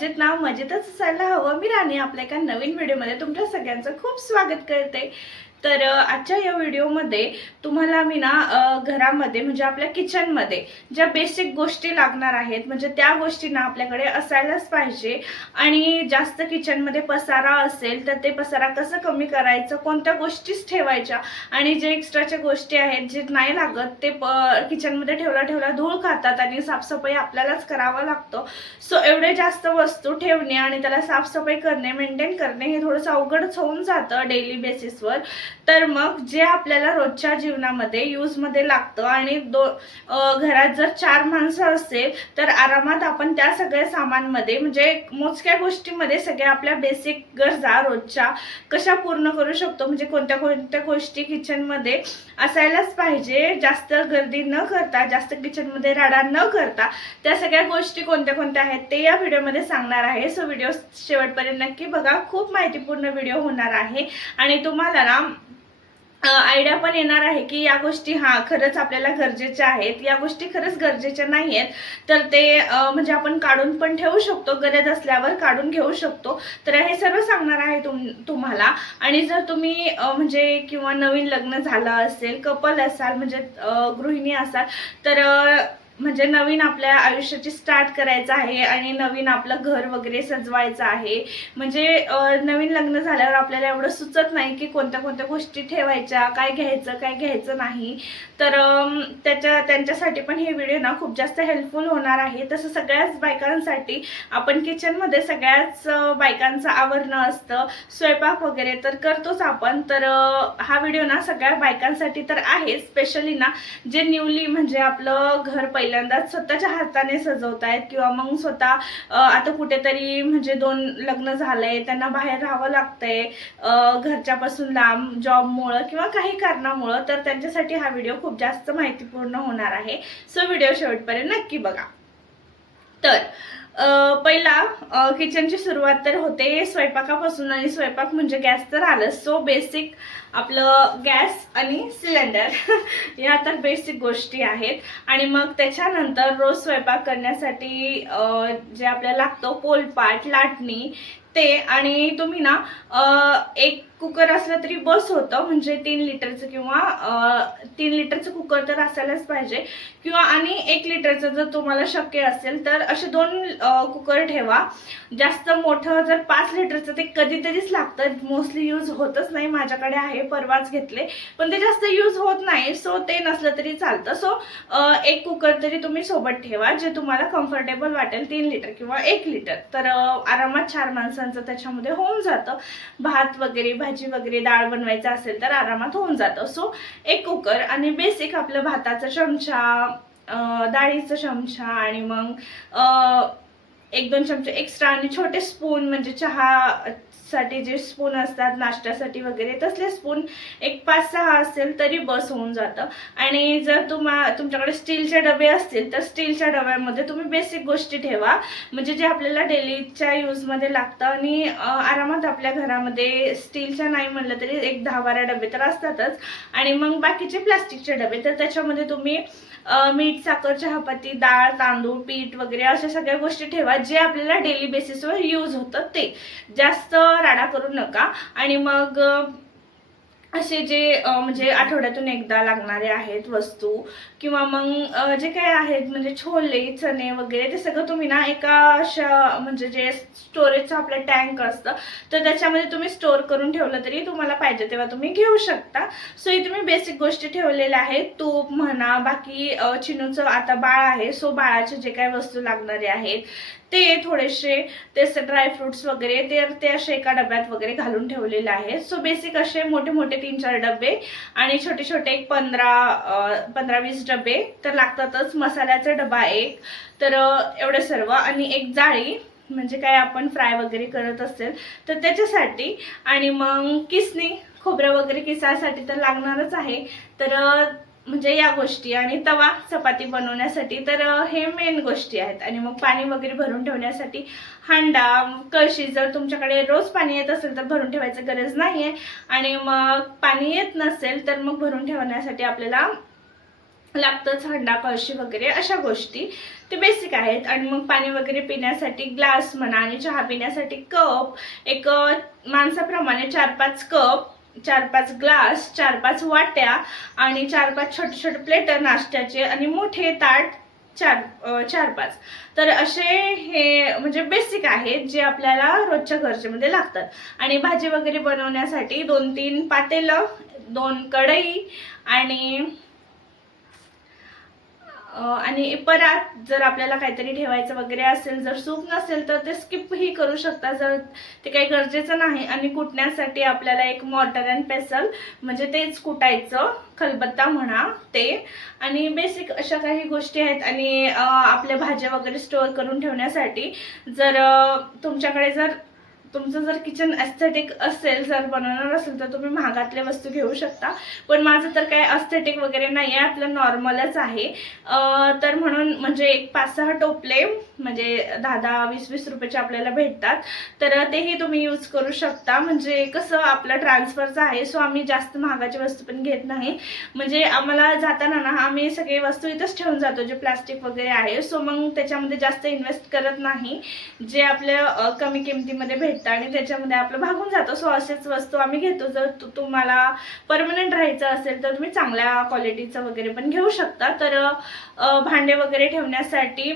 मजेत ना, मजेतच असायला हवं। मी राणी आपल्या एका नवीन व्हिडिओमध्ये तुमच्या सगळ्यांचं खूप स्वागत करते। तर आजच्या या व्हिडिओमध्ये तुम्हाला मी ना घरामध्ये म्हणजे आपल्या किचनमध्ये ज्या बेसिक गोष्टी लागणार आहेत म्हणजे त्या गोष्टी ना आपल्याकडे असायलाच पाहिजे। आणि जास्त किचनमध्ये पसारा असेल तर ते पसारा कसं कमी करायचं, कोणत्या गोष्टीच ठेवायच्या आणि जे एक्स्ट्राच्या गोष्टी आहेत जे नाही लागत ते किचनमध्ये ठेवला धूळ खातात आणि साफसफाई आपल्यालाच करावं लागतं। सो एवढे जास्त वस्तू ठेवणे आणि त्याला साफसफाई करणे, मेंटेन करणे हे थोडंसं अवघडच होऊन जातं डेली बेसिसवर। तर मग जे आपल्याला रोजच्या जीवनामध्ये यूजमध्ये लागतं आणि घरात जर 4 माणसं असेल तर आरामात आपण त्या सगळ्या सामानमध्ये म्हणजे मोजक्या गोष्टीमध्ये सगळ्या आपल्या बेसिक गरजा रोजच्या कशा पूर्ण करू शकतो, म्हणजे कोणत्या कोणत्या गोष्टी किचनमध्ये असायलाच पाहिजे, जास्त गर्दी न करता, जास्त किचनमध्ये राडा न करता त्या सगळ्या गोष्टी कोणत्या कोणत्या आहेत ते या व्हिडिओमध्ये सांगणार आहे। सो व्हिडिओ शेवटपर्यंत नक्की बघा, खूप माहितीपूर्ण व्हिडिओ होणार आहे आणि तुम्हाला ना आयडिया पण येणार आहे की या गोष्टी खरंच आपल्याला गरजेच्या आहेत, या गोष्टी खरंच गरजेच्या नाही आहेत तर ते म्हणजे आपण काढून पण ठेवू शकतो, गरज असल्यावर काढून घेऊ शकतो। तर हे सर्व सांगणार आहे तुम्हाला। आणि जर तुम्ही म्हणजे किंवा नवीन लग्न झालं असेल, कपल असाल म्हणजे गृहिणी असाल तर म्हणजे नवीन आपल्या आयुष्याची स्टार्ट करायचं आहे आणि नवीन आपलं घर वगैरे सजवायचं आहे, म्हणजे नवीन लग्न झाल्यावर आपल्याला एवढं सुचत नाही की कोणत्या कोणत्या गोष्टी ठेवायच्या, काय घ्यायचं नाही। तर त्यांच्यासाठी पण हे व्हिडिओ ना खूप जास्त हेल्पफुल होणार आहे। तसं सगळ्याच बायकांसाठी, आपण किचनमध्ये सगळ्याच बायकांचं आवरणं असतं, स्वयंपाक वगैरे तर करतोच आपण। तर हा व्हिडिओ ना सगळ्या बायकांसाठी तर आहे, स्पेशली ना जे न्यूली म्हणजे आपलं घर पहिल्यांदाच स्वतःच्या हाताने सजवतायत किंवा मग स्वतः आता कुठेतरी म्हणजे 2 लग्न झालंय, त्यांना बाहेर राहावं लागतंय घरच्यापासून लांब, जॉबमुळं किंवा काही कारणामुळं, तर त्यांच्यासाठी हा व्हिडिओ खूप जास्त माहितीपूर्ण होणार आहे। सो व्हिडिओ शेवटपर्यंत नक्की बघा। तर पहिला किचनची सुरुवात तर होते स्वयंपाकापासून, आणि स्वयंपाक म्हणजे गॅस तर आलंच। सो बेसिक आपलं गॅस आणि सिलेंडर या तर बेसिक गोष्टी आहेत। आणि मग त्याच्यानंतर रोज स्वयंपाक करण्यासाठी जे आपल्याला लागतं पोलपाट, लाटणी ते। आणि तुम्ही ना एक कुकर असलं तरी बस होतं, म्हणजे 3 लिटरचं किंवा 3 लिटरचं कुकर तर असायलाच पाहिजे, किंवा आणि 1 लिटरचं जर तुम्हाला शक्य असेल तर असे 2 कुकर ठेवा। जास्त मोठं जर 5 लिटरचं ते कधीतरीच लागतं, मोस्टली यूज होतच नाही। माझ्याकडे आहे, परवाच घेतले, पण ते जास्त यूज होत नाही, सो ते नसलं तरी चालतं। सो 1 कुकर तरी तुम्ही सोबत ठेवा जे तुम्हाला कम्फर्टेबल वाटेल, 3 लिटर किंवा 1 लिटर। तर आरामात 4 माणसांचं त्याच्यामध्ये होऊन जातं। भात वगैरे, भाजी वगैरे, डाळ बनवायचं असेल तर आरामात होऊन जातं। सो 1 कुकर आणि बेसिक आपलं भाताचा चमचा, डाळीचा चमचा, आणि मग 1-2 चमचे एक्स्ट्रा, आणि छोटे स्पून म्हणजे चहा साठी जे स्पून असतात नाश्त्यासाठी वगैरे, तसले स्पून एक 5-6 असेल तरी बस होऊन जातं। आणि जर तुमच्याकडे स्टीलचे डबे असतील तर स्टीलच्या डब्यामध्ये तुम्ही बेसिक गोष्टी ठेवा, म्हणजे जे आपल्याला डेलीच्या यूजमध्ये लागतं। आणि आरामात आपल्या घरामध्ये स्टीलच्या नाही म्हणलं तरी एक 10-12 डबे तर असतातच। आणि मग बाकीचे प्लास्टिकचे डबे, तर त्याच्यामध्ये तुम्ही मीठ, साखर, चहापत्ती, डाळ, तांदूळ, पीठ वगैरे अशा सगळ्या गोष्टी ठेवा जे आपल्याला डेली बेसिसवर यूज होतं ते। जास्त राडा करू नका। आणि मग असे जे म्हणजे आठवड्यातून एकदा लागणारे आहेत वस्तू, किंवा मग जे काही आहेत म्हणजे छोले, चणे वगैरे, ते सगळं तुम्ही ना एका अशा म्हणजे जे स्टोरेजचं आपलं टँक असतं तर त्याच्यामध्ये तुम्ही स्टोर करून ठेवलं तरी तुम्हाला पाहिजे तेव्हा तुम्ही घेऊ शकता। सो इथे मी बेसिक गोष्टी ठेवलेल्या आहेत, तूप म्हणा, बाकी चिनूचं आता बाळ आहे सो बाळाचे जे काही वस्तू लागणारे आहेत ते थोडेसे, ते ड्रायफ्रुट्स वगैरे ते असे एका डब्यात वगैरे घालून ठेवलेले आहेत। सो बेसिक असे मोठे मोठे 3-4 डबे आणि छोटे छोटे एक 15-20 डबे तर लागतातच। मसाल्याचा डबा एक, तर एवढे सर्व, आणि एक जाळी म्हणजे काय आपण फ्राय वगैरे करत असेल तर त्याच्यासाठी, आणि मग किसणी, खोबरं वगैरे किसायसाठी तर लागणारच आहे। तर म्हणजे या गोष्टी, आणि तवा चपाती बनवण्यासाठी, तर हे मेन गोष्टी आहेत। आणि मग पाणी वगैरे भरून ठेवण्यासाठी हांडा, कळशी, जर तुमच्याकडे रोज पाणी येत असेल तर भरून ठेवायची गरज नाहीये, आणि मग पाणी येत नसेल तर मग भरून ठेवण्यासाठी आपल्याला लागतंच, हंडा कळशी वगैरे अशा गोष्टी ते बेसिक आहेत. आणि मग पाणी वगैरे पिण्यासाठी ग्लास म्हणा, आणि चहा पिण्यासाठी कप, एक माणसाप्रमाणे 4-5 कप, 4-5 ग्लास, 4-5 वाट्या, आणि 4-5 छोटे छोटे प्लेट नाश्त्याचे, आणि मोठे ताट 4-5. तर असे हे म्हणजे बेसिक आहेत जे आपल्याला रोजच्या गरजेमध्ये लागतात. आणि भाजी वगैरे बनवण्यासाठी 2-3 पातेलं, 2 कढई, आणि परात, जर आपल्याला काहीतरी ठेवायचं वगैरे असेल, जर सूप नसेल तर ते स्किप ही करू शकता, जर ते काही गरजेचं नाही. आणि कुटण्यासाठी आपल्याला एक मॉर्टर अँड पेसल, म्हणजे तेच कुटायचं, खलबत्ता म्हणा ते. आणि बेसिक अशा काही गोष्टी आहेत. आणि आपल्या भाज्या वगैरे स्टोअर करून ठेवण्यासाठी, जर तुमच्याकडे जर तुमचं जर किचन एस्थेटिक असेल, जर बनवणार असेल, तर तुम्ही महागातल्या वस्तू घेऊ शकता. पण माझं तर काय एस्थेटिक वगैरे नाही आहे, आपलं नॉर्मलच आहे. तर म्हणून म्हणजे एक 5-6 टोपले, म्हणजे 10-10, 20-20 रुपयाचे आपल्याला भेटतात. तर तेही तुम्ही यूज करू शकता. म्हणजे कसं आपलं ट्रान्सफरचं आहे, सो आम्ही जास्त महागाची वस्तू पण घेत नाही. म्हणजे आम्हाला जाताना ना आम्ही सगळे वस्तू इथंच ठेवून जातो, जे प्लास्टिक वगैरे आहे. सो मग त्याच्यामध्ये जास्त इन्व्हेस्ट करत नाही, जे आपल्या कमी किमतीमध्ये भेटतात आणि त्याच्यामध्ये आपलं भागून जातं. सो असेच वस्तू आम्ही घेतो. जर तुम्हाला परमनंट राहायचं असेल तर तुम्ही चांगल्या क्वालिटीचं वगैरे पण घेऊ शकता. तर भांडे वगैरे ठेवण्यासाठी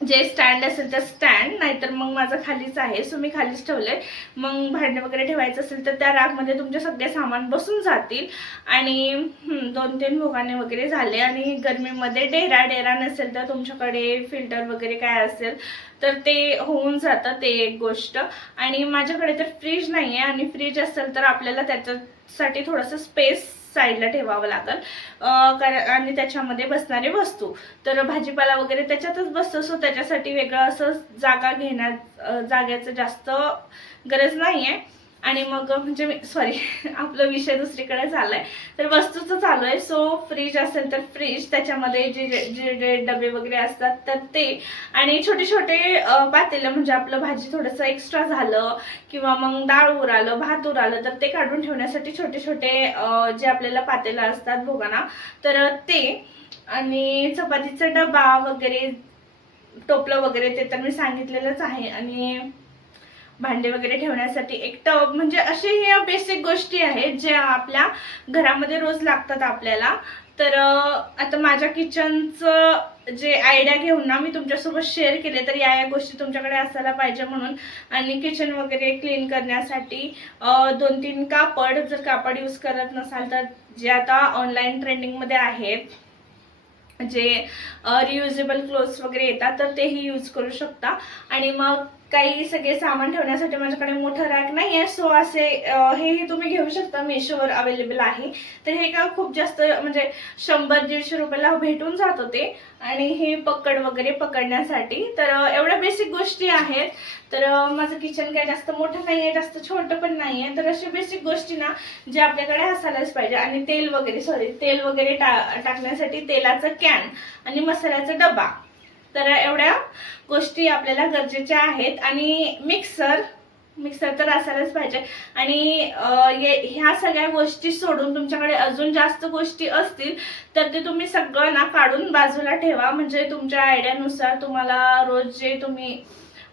जे स्टँड असेल तर स्टँड, नाहीतर मग माझं खालीच आहे, सो मी खालीच ठेवले. मग भांडे वगैरे ठेवायचं असेल तर त्या रॅकमध्ये तुमचे सगळे सामान बसून जातील. आणि 2-3 भोगाने वगैरे झाले. आणि गरमीमध्ये डेरा नसेल तर तुमच्याकडे फिल्टर वगैरे काय असेल तर ते होऊन जातं, ते एक गोष्ट. आणि माझ्याकडे तर फ्रीज नाही आहे, आणि फ्रीज असेल तर आपल्याला त्याच्यासाठी थोडंसं स्पेस साईडला ठेवावं लागेल. कारण आणि त्याच्यामध्ये बसणारे वस्तू, तर भाजीपाला वगैरे त्याच्यातच बसतो. सो त्याच्यासाठी वेगळं असं जाग्याचं जास्त गरज नाही आहे. आणि मग म्हणजे सॉरी आपला विषय दुसरीकडे झालाय. तर वस्तूचं चालू आहे. सो फ्रीज असेल तर फ्रीज, त्याच्यामध्ये जे डबे वगैरे असतात तर ते. आणि छोटे छोटे पातेलं, म्हणजे आपलं भाजी थोडंसं एक्स्ट्रा झालं, किंवा मग डाळ उरालं, भात उरालं, तर ते काढून ठेवण्यासाठी छोटे छोटे जे आपल्याला पातेलं असतात भोगाना, तर ते. आणि चपातीचा डबा वगैरे, टोपलं वगैरे ते तर मी सांगितलेलंच आहे. आणि भांडे वगैरे ठेवण्यासाठी एक टब, म्हणजे असे ह्या बेसिक गोष्टी आहेत ज्या आपल्या घरामध्ये रोज लागतात आपल्याला. तर आता माझ्या किचनचं जे आयडिया घेऊन ना मी तुमच्यासोबत शेअर केले, तर या गोष्टी तुमच्याकडे असायला पाहिजे म्हणून. आणि किचन वगैरे क्लीन करण्यासाठी 2-3 कापड, जर कापड यूज करत नसाल तर जे आता ऑनलाईन ट्रेंडिंगमध्ये आहेत, जे रियुजेबल क्लोथ्स वगैरे येतात, तर तेही यूज करू शकता. आणि मग काही सगळे सामान ठेवण्यासाठी माझ्याकडे मोठं रॅक नाही आहे, सो असे हेही तुम्ही घेऊ शकता, मेशोवर अवेलेबल आहे. तर हे का खूप जास्त म्हणजे 100-150 रुपयाला भेटून जातो ते. आणि हे पकड वगैरे पकडण्यासाठी, तर एवढ्या बेसिक गोष्टी आहेत. तर माझं किचन काय जास्त मोठं नाही आहे, जास्त छोटं पण नाही आहे. तर अशा बेसिक गोष्टी ना जे आपल्याकडे असायलाच पाहिजे. आणि तेल वगैरे टाकण्यासाठी तेलाचं कॅन, आणि मसाल्याचा डबा, तर एवढ्या गोष्टी आपल्याला गरजेच्या आहेत. आणि मिक्सर तर असायलाच पाहिजे. आणि ह्या सगळ्या गोष्टी सोडून तुमच्याकडे अजून जास्त गोष्टी असतील तर ते तुम्ही सगळं ना काढून बाजूला ठेवा. म्हणजे तुमच्या आयडियानुसार तुम्हाला रोज जे तुम्ही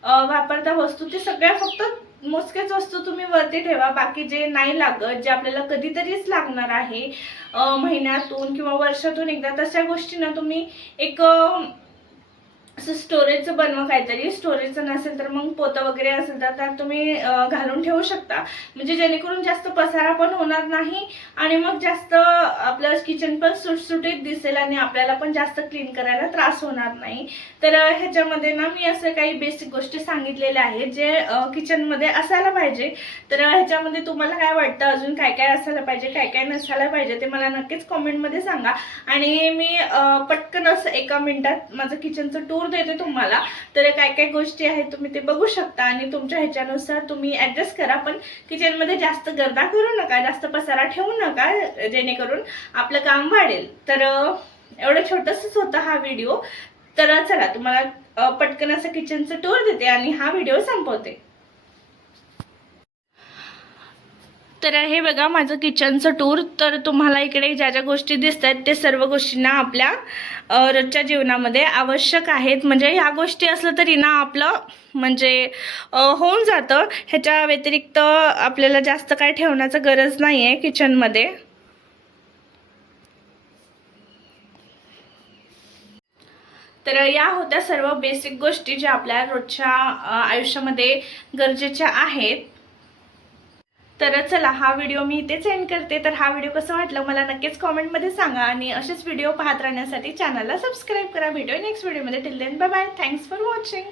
वापरता वस्तू, ते सगळ्या फक्त मोजक्याच वस्तू तुम्ही वरती ठेवा. बाकी जे नाही लागत, जे आपल्याला कधीतरीच लागणार आहे महिन्यातून किंवा वर्षातून एकदा, तशा गोष्टी ना तुम्ही एक असं स्टोरेजचं बनवा काहीतरी. स्टोरेजचं नसेल तर मग पोतं वगैरे असेल तर त्यात तुम्ही घालून ठेवू शकता. म्हणजे जेणेकरून जास्त पसारा पण होणार नाही, आणि मग जास्त आपलं किचन पण सुटसुटीत दिसेल, आणि आपल्याला पण जास्त क्लीन करायला त्रास होणार नाही. तर ह्याच्यामध्ये ना मी असं काही बेसिक गोष्टी सांगितलेल्या आहेत जे किचनमध्ये असायला पाहिजे. तर ह्याच्यामध्ये तुम्हाला काय वाटतं, अजून काय काय असायला पाहिजे, काय काय नसायला पाहिजे, ते मला नक्कीच कॉमेंटमध्ये सांगा. आणि मी पटकन असं 1 मिनिटात माझं किचनचं टूर देते तुम्हाला. तर काय काय गोष्टी आहेत तुम्ही ते बघू शकता, आणि तुमच्या ह्याच्यानुसार तुम्ही ऍडजस्ट करा. पण किचनमध्ये जास्त गर्दा करू नका, जास्त पसारा ठेवू नका, जेणेकरून आपलं काम वाढेल. तर एवढं छोटंसंच होतं हा व्हिडिओ. तर चला तुम्हाला पटकन असं किचनचं टूर देते आणि हा व्हिडिओ संपवते. तर हे बघा माझं किचनचं टूर. तर तुम्हाला इकडे ज्या ज्या गोष्टी दिसत आहेत ते सर्व गोष्टींना आपल्या रोजच्या जीवनामध्ये आवश्यक आहेत. म्हणजे ह्या गोष्टी असलं तरी ना आपलं म्हणजे होऊन जातं. ह्याच्या व्यतिरिक्त आपल्याला जास्त काय ठेवण्याचं गरज नाही आहे किचनमध्ये. तर या होत्या सर्व बेसिक गोष्टी ज्या आपल्या रोजच्या आयुष्यामध्ये गरजेच्या आहेत. तर चला हा व्हिडिओ मी इथेच एंड करते. तर हा व्हिडिओ कसा वाटला मला नक्कीच कॉमेंटमध्ये सांगा आणि असेच व्हिडिओ पाहत राहण्यासाठी चॅनलला सबस्क्राईब करा. भेटूया नेक्स्ट व्हिडिओमध्ये. Till then bye bye. Thanks for watching.